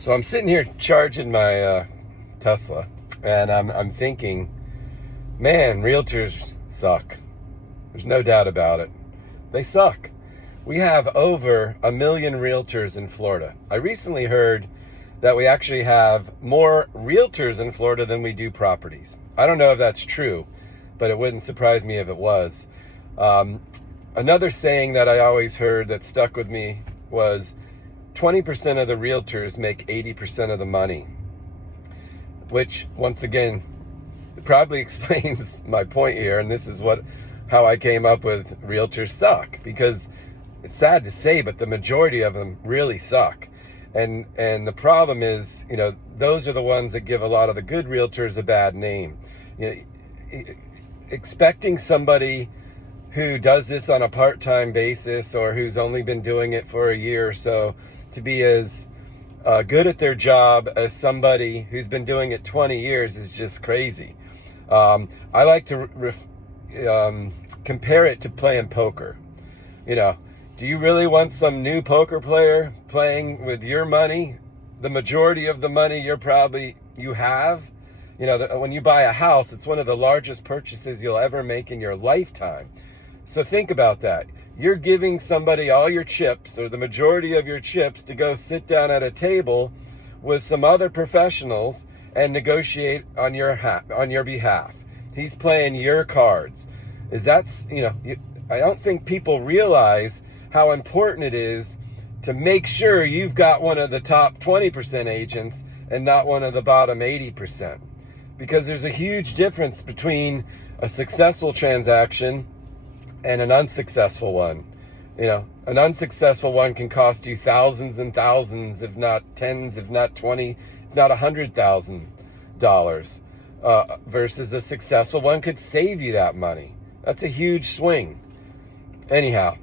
So I'm sitting here charging my Tesla, and I'm thinking, man, realtors suck. There's no doubt about it. They suck. We have over 1 million realtors in Florida. I recently heard that we actually have more realtors in Florida than we do properties. I don't know if that's true, but it wouldn't surprise me if it was. Another saying that I always heard that stuck with me was 20% of the realtors make 80% of the money, which once again probably explains my point here. And this is how I came up with Realtors Suck, because it's sad to say, but the majority of them really suck. And the problem is, those are the ones that give a lot of the good realtors a bad name. Expecting somebody who does this on a part-time basis, or who's only been doing it for a year or so, to be as good at their job as somebody who's been doing it 20 years is just crazy. I like to compare it to playing poker. Do you really want some new poker player playing with your money, the majority of the money you have? When you buy a house, it's one of the largest purchases you'll ever make in your lifetime. So think about that. You're giving somebody all your chips, or the majority of your chips, to go sit down at a table with some other professionals and negotiate on your behalf. He's playing your cards. I don't think people realize how important it is to make sure you've got one of the top 20% agents and not one of the bottom 80%. Because there's a huge difference between a successful transaction and an unsuccessful one. An unsuccessful one can cost you thousands and thousands, if not tens, if not 20, if not $100,000, versus a successful one could save you that money. That's a huge swing. Anyhow,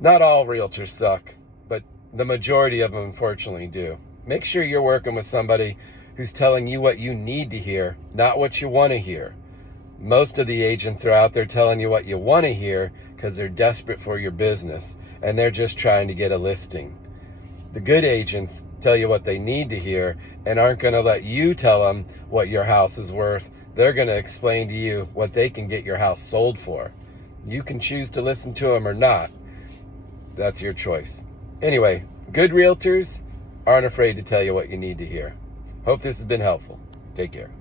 not all realtors suck, but the majority of them unfortunately do. Make sure you're working with somebody who's telling you what you need to hear, not what you want to hear. Most of the agents are out there telling you what you want to hear because they're desperate for your business and they're just trying to get a listing. The good agents tell you what they need to hear and aren't going to let you tell them what your house is worth. They're going to explain to you what they can get your house sold for. You can choose to listen to them or not. That's your choice. Anyway, good realtors aren't afraid to tell you what you need to hear. Hope this has been helpful. Take care.